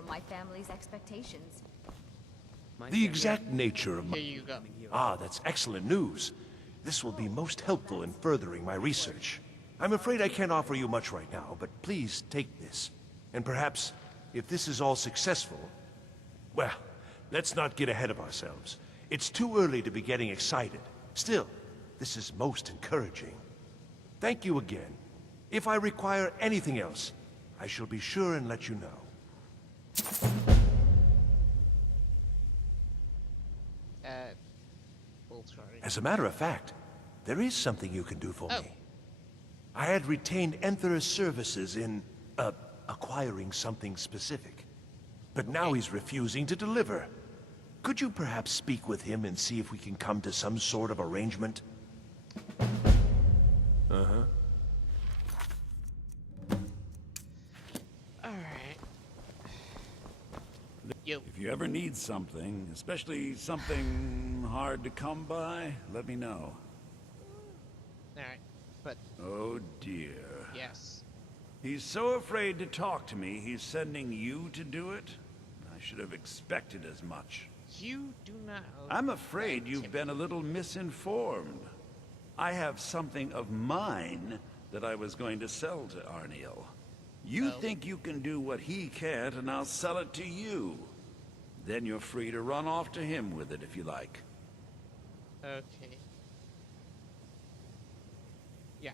from my family's expectations. The exact nature of my... Here you go. Ah, that's excellent news. This will be most helpful in furthering my research. I'm afraid I can't offer you much right now, but please take this. And perhaps, if this is all successful... Well, let's not get ahead of ourselves. It's too early to be getting excited. Still, this is most encouraging. Thank you again. If I require anything else, I shall be sure and let you know. As a matter of fact, there is something you can do for me. I had retained Enther's services in, acquiring something specific. But now he's refusing to deliver. Could you perhaps speak with him and see if we can come to some sort of arrangement? Uh-huh. Alright. Yo. If you ever need something, especially something hard to come by, let me know. Alright, but... Oh dear. Yes. He's so afraid to talk to me, he's sending you to do it? I should have expected as much. You do not... I'm afraid you've been a little misinformed. I have something of mine that I was going to sell to Arniel. You think you can do what he can't, and I'll sell it to you. Then you're free to run off to him with it if you like. Okay. Yeah.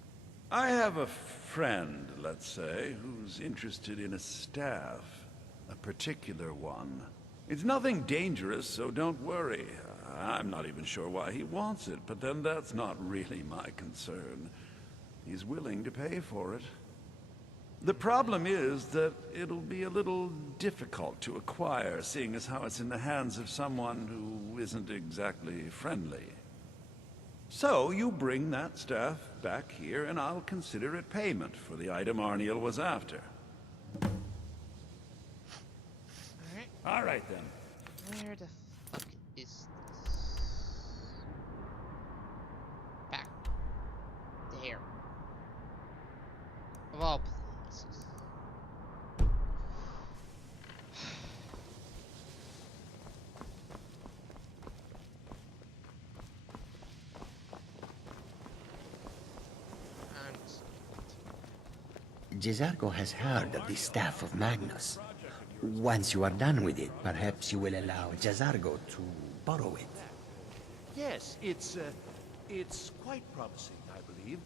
I have a friend, let's say, who's interested in a staff. A particular one. It's nothing dangerous, so don't worry. I'm not even sure why he wants it, but then that's not really my concern. He's willing to pay for it. The problem is that it'll be a little difficult to acquire, seeing as how it's in the hands of someone who isn't exactly friendly. So you bring that staff back here, and I'll consider it payment for the item Arniel was after. All right, then. Where the fuck is this? Back there. Of all places. Jezargo has heard of the Staff of Magnus. Once you are done with it, perhaps you will allow Jezargo to borrow it. Yes, it's quite promising, I believe.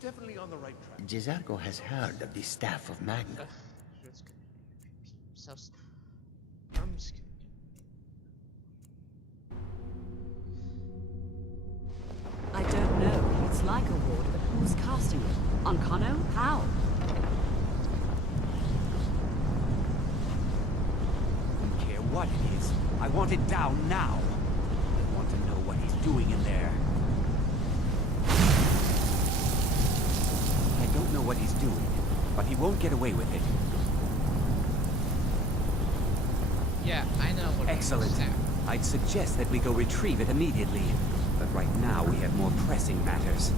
Definitely on the right track. Jezargo has heard of the Staff of Magnus. I'm just gonna... I don't know. It's like a ward, but who's casting it? Ancano? How? What it is. I want it down now. I want to know what he's doing in there. I don't know what he's doing, but he won't get away with it. Yeah, I know what... Excellent. I'd suggest that we go retrieve it immediately. But right now we have more pressing matters.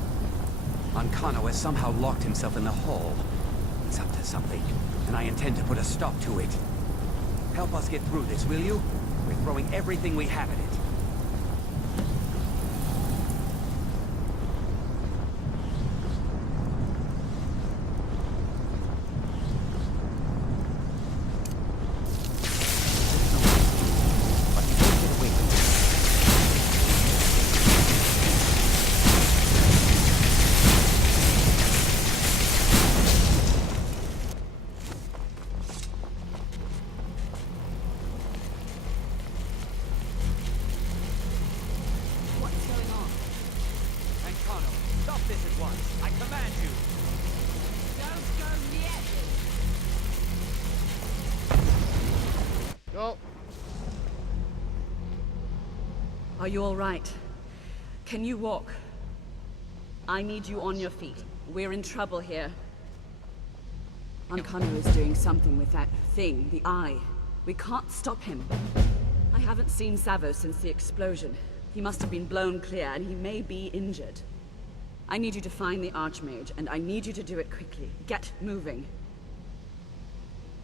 Ancano has somehow locked himself in the hall. He's up to something, and I intend to put a stop to it. Help us get through this, will you? We're throwing everything we have at it. Are you all right? Can you walk? I need you on your feet. We're in trouble here. Ancano is doing something with that thing, the eye. We can't stop him. I haven't seen Savo since the explosion. He must have been blown clear, and he may be injured. I need you to find the Archmage, and I need you to do it quickly. Get moving.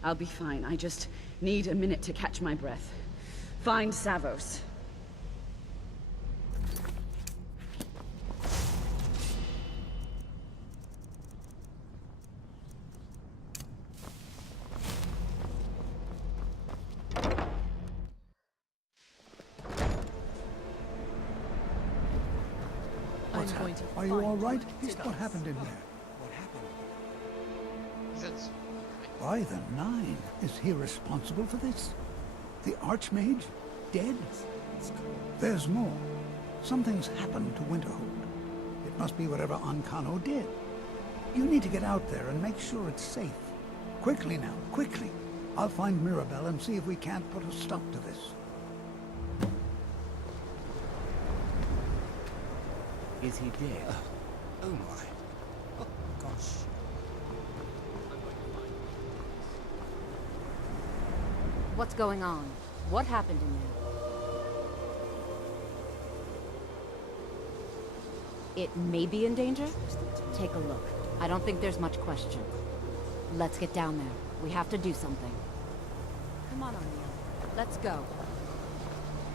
I'll be fine. I just need a minute to catch my breath. Find Savos. What's happened? Are you all right? What happened in there? What happened? He says, By the Nine, is he responsible for this? The Archmage? Dead? There's more. Something's happened to Winterhold. It must be whatever Ancano did. You need to get out there and make sure it's safe. Quickly now, quickly. I'll find Mirabelle and see if we can't put a stop to this. Is he dead? Oh my. Oh gosh. What's going on? What happened in there? It may be in danger? Take a look. I don't think there's much question. Let's get down there. We have to do something. Come on, O'Neill. Let's go.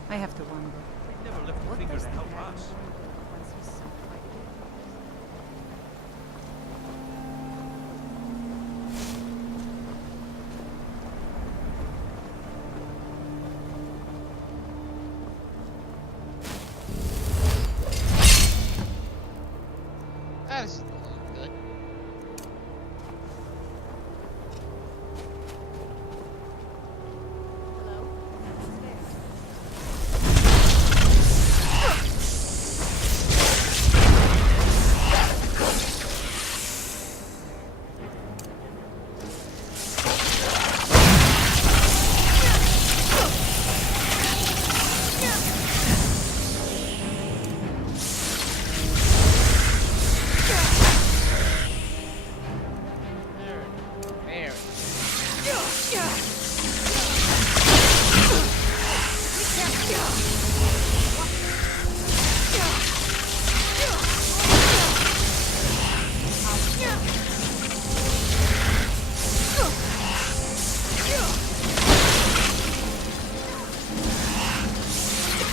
I have to wonder. We'd never lift a finger to help us. Once he's so frightened. that is good.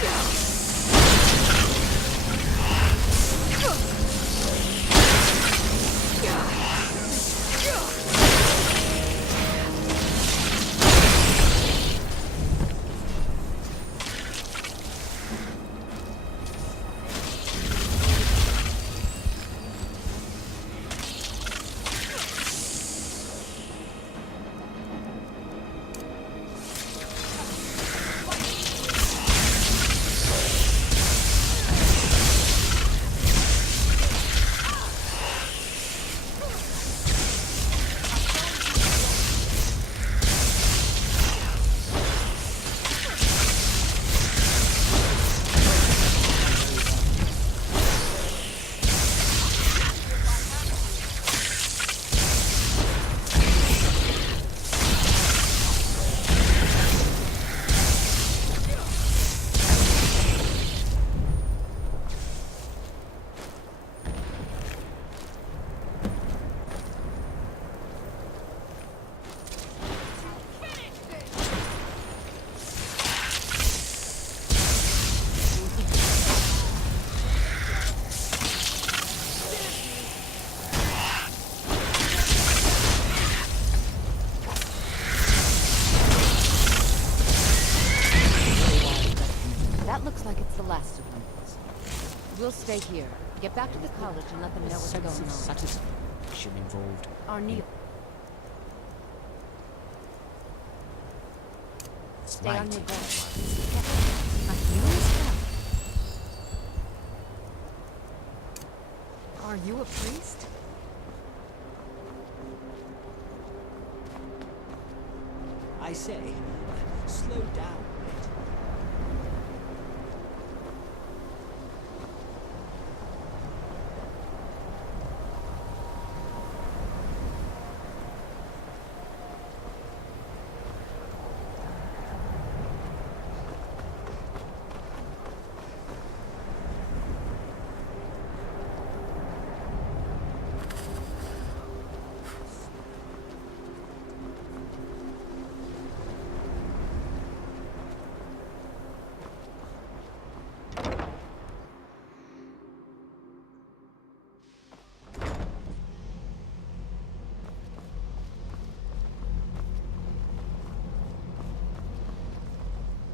Very. That looks like it's the last of them. We'll stay here. Get back to the college and let them know what's going on. Satisfaction involved. Arneal. Stay on your guard. A healing spell? Are you a priest? I say, slow down a bit.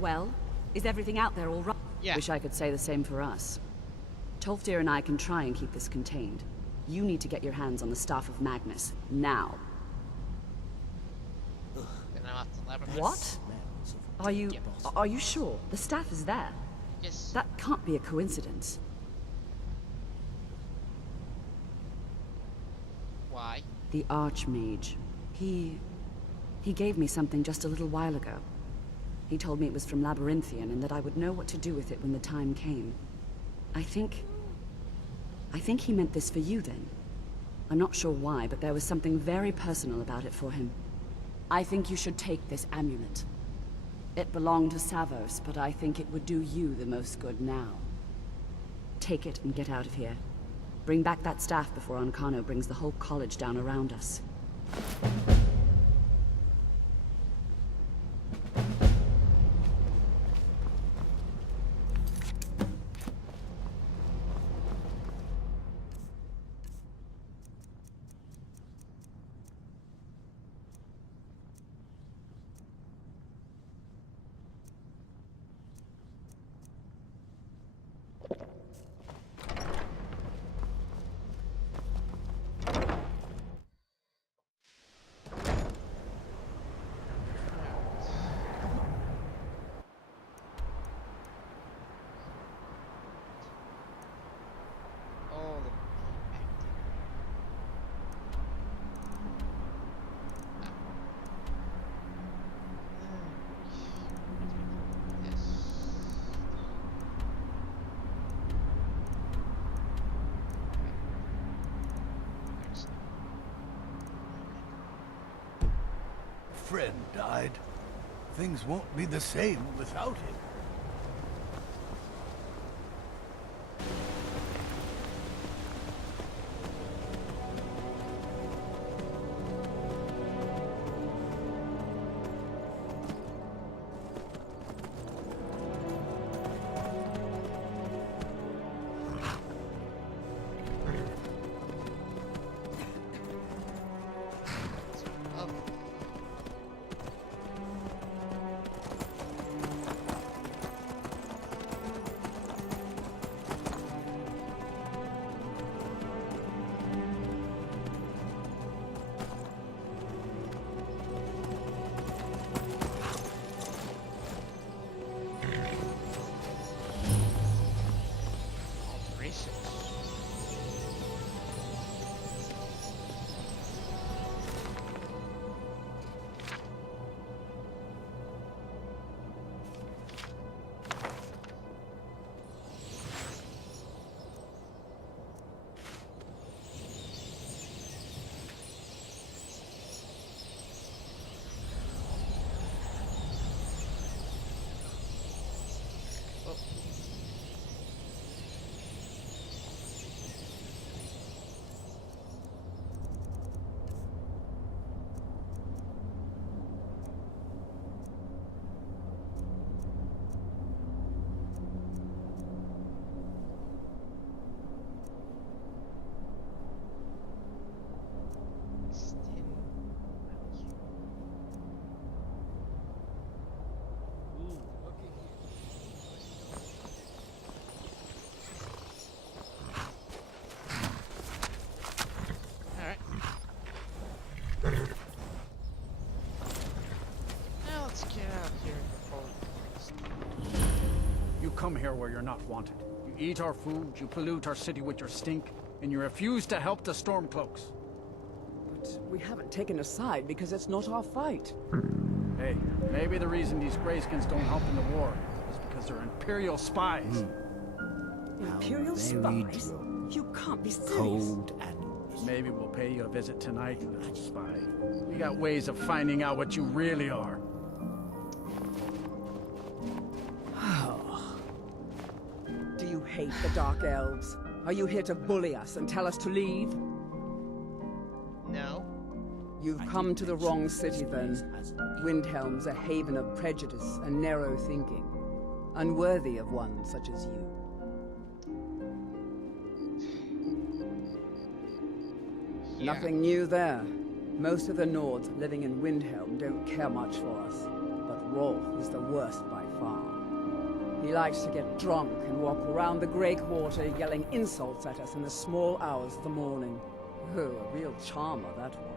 Well, is everything out there all right? Yeah. Wish I could say the same for us. Tolfdir and I can try and keep this contained. You need to get your hands on the Staff of Magnus, now. Then I'm off to Labyrinthian. What? Are you sure? The staff is there. Yes. That can't be a coincidence. Why? The Archmage. He gave me something just a little while ago. He told me it was from Labyrinthian and that I would know what to do with it when the time came. I think he meant this for you then. I'm not sure why, but there was something very personal about it for him. I think you should take this amulet. It belonged to Savos, but I think it would do you the most good now. Take it and get out of here. Bring back that staff before Ancano brings the whole college down around us. Friend died. Things won't be the same without him. Come here where you're not wanted. You eat our food, you pollute our city with your stink, and you refuse to help the Stormcloaks. But we haven't taken a side because it's not our fight. Hey, maybe the reason these Greyskins don't help in the war is because they're Imperial spies. Imperial spies? You can't be serious. Cold and... Maybe we'll pay you a visit tonight, little spy. We got ways of finding out what you really are. Do you hate the Dark Elves? Are you here to bully us and tell us to leave? No. You've come to the wrong city then. Windhelm's a haven of prejudice and narrow thinking, unworthy of one such as you. Yeah. Nothing new there. Most of the Nords living in Windhelm don't care much for us. But Rolf is the worst by far. He likes to get drunk and walk around the Grey Quarter yelling insults at us in the small hours of the morning. Oh, a real charmer, that one.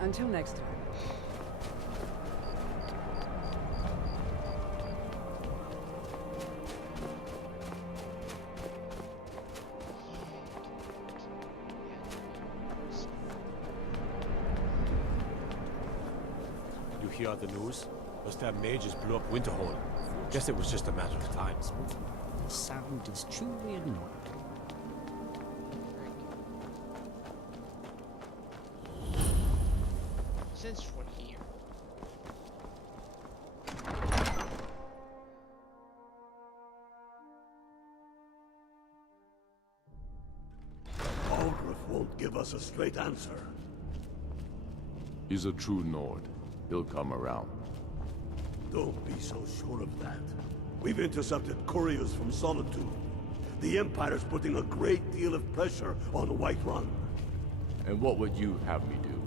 Until next time. You hear the news? Those damn mages blew up Winterhold. Guess it was just a matter of time. The sound is truly annoying. Since we're here. Aldrich won't give us a straight answer. He's a true Nord. He'll come around. Don't be so sure of that. We've intercepted couriers from Solitude. The Empire's putting a great deal of pressure on Whiterun. And what would you have me do?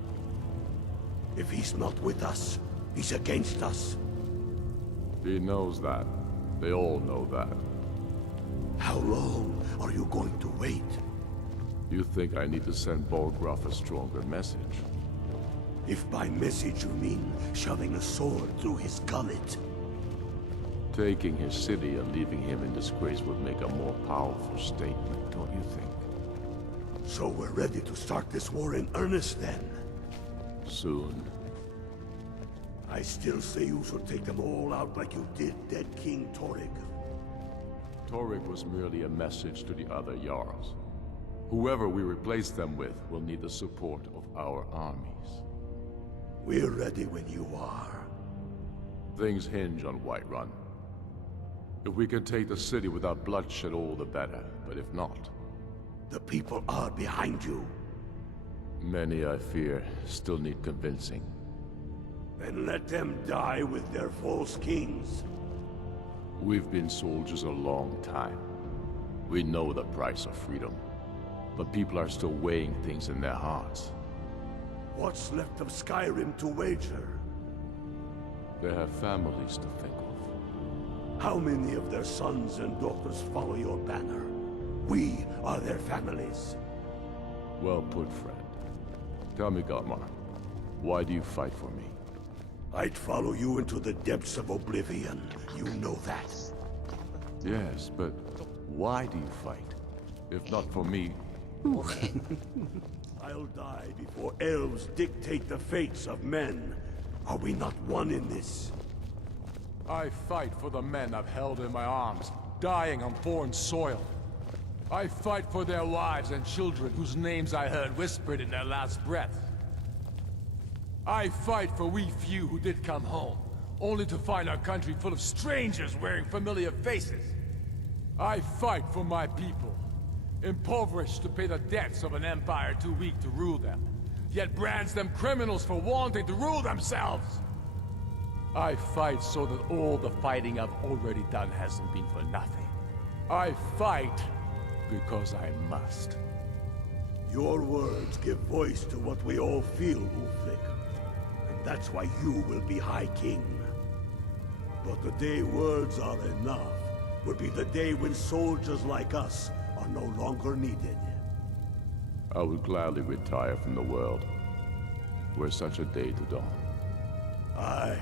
If he's not with us, he's against us. He knows that. They all know that. How long are you going to wait? You think I need to send Bolgraf a stronger message? If by message you mean shoving a sword through his gullet. Taking his city and leaving him in disgrace would make a more powerful statement, don't you think? So we're ready to start this war in earnest then? Soon. I still say you should take them all out like you did dead King Torrig. Torrig was merely a message to the other Jarls. Whoever we replace them with will need the support of our armies. We're ready when you are. Things hinge on Whiterun. If we can take the city without bloodshed, all the better. But if not... The people are behind you. Many, I fear, still need convincing. Then let them die with their false kings. We've been soldiers a long time. We know the price of freedom. But people are still weighing things in their hearts. What's left of Skyrim to wager? They have families to think of. How many of their sons and daughters follow your banner? We are their families. Well put, friend. Tell me, Galmar, why do you fight for me? I'd follow you into the depths of oblivion. You know that. Yes, but why do you fight? If not for me... I'll die before elves dictate the fates of men. Are we not one in this? I fight for the men I've held in my arms, dying on foreign soil. I fight for their wives and children whose names I heard whispered in their last breath. I fight for we few who did come home, only to find our country full of strangers wearing familiar faces. I fight for my people, impoverished to pay the debts of an empire too weak to rule them, yet brands them criminals for wanting to rule themselves. I fight so that all the fighting I've already done hasn't been for nothing. I fight because I must. Your words give voice to what we all feel, Ulfric. And that's why you will be High King. But the day words are enough will be the day when soldiers like us are no longer needed. I would gladly retire from the world, were such a day to dawn. Aye,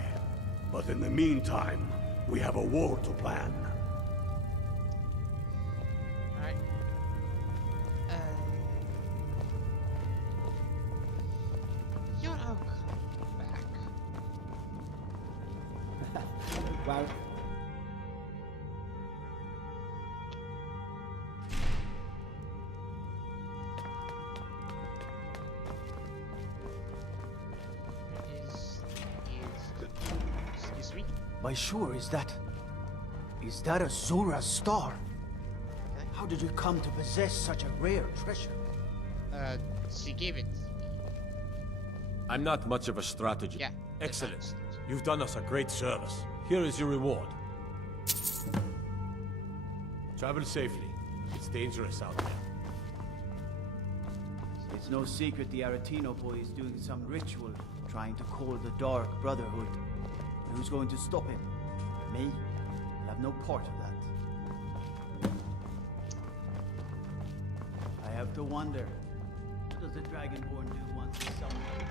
but in the meantime, we have a war to plan. Alright. You're all coming back. Well... Excuse me? By sure, is that a Zora's star? Okay. How did you come to possess such a rare treasure? She gave it to me. I'm not much of a strategist. Yeah. Excellent. You've done us a great service. Here is your reward. Travel safely. It's dangerous out there. It's no secret the Aretino boy is doing some ritual, trying to call the Dark Brotherhood. And who's going to stop him? Me? I'll have no part of that. I have to wonder, what does the Dragonborn do once they summon him?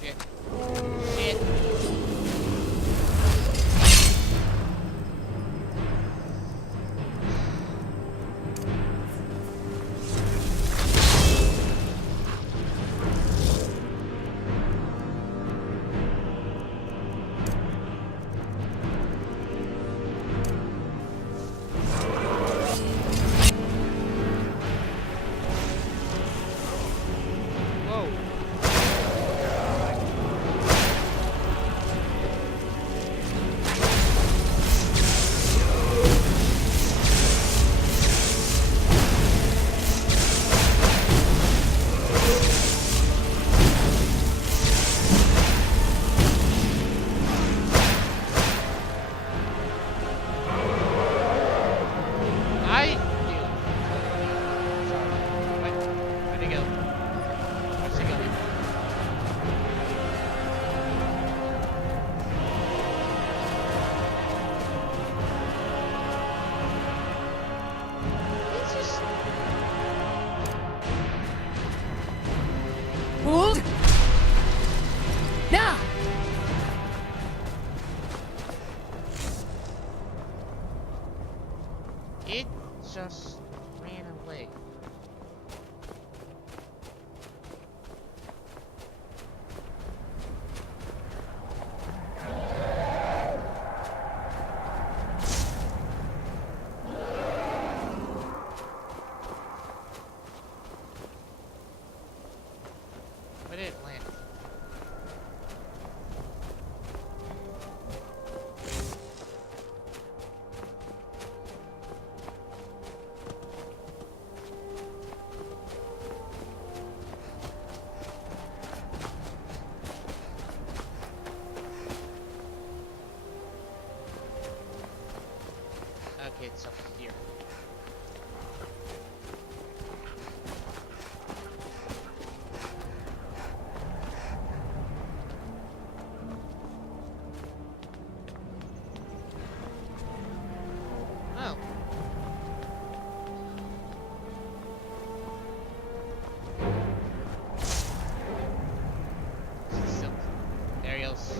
Shit. Shit. Whoa. I do. Sorry. Where'd it go? Where's it going? It's just... Hold! Now! It just ran away. Where did it land? Okay, it's up here. Oh. Still. There he goes.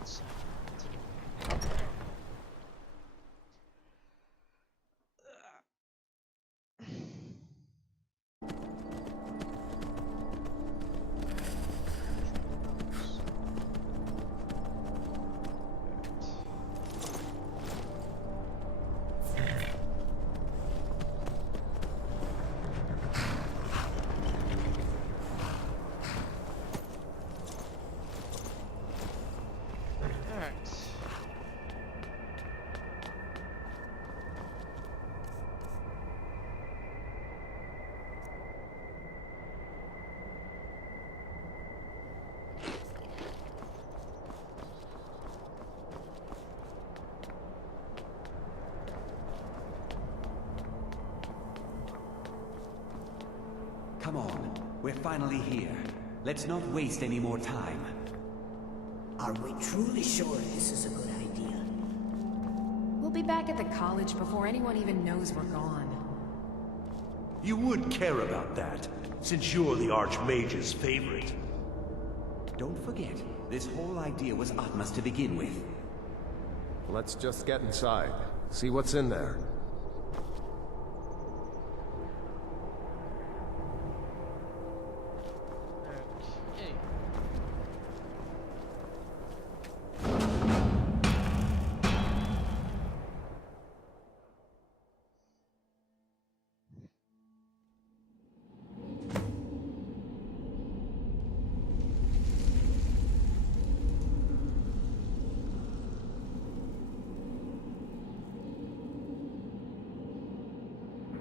inside. Come on, we're finally here. Let's not waste any more time. Are we truly sure this is a good idea? We'll be back at the college before anyone even knows we're gone. You would care about that, since you're the Archmage's favorite. Don't forget, this whole idea was Atma's to begin with. Let's just get inside. See what's in there.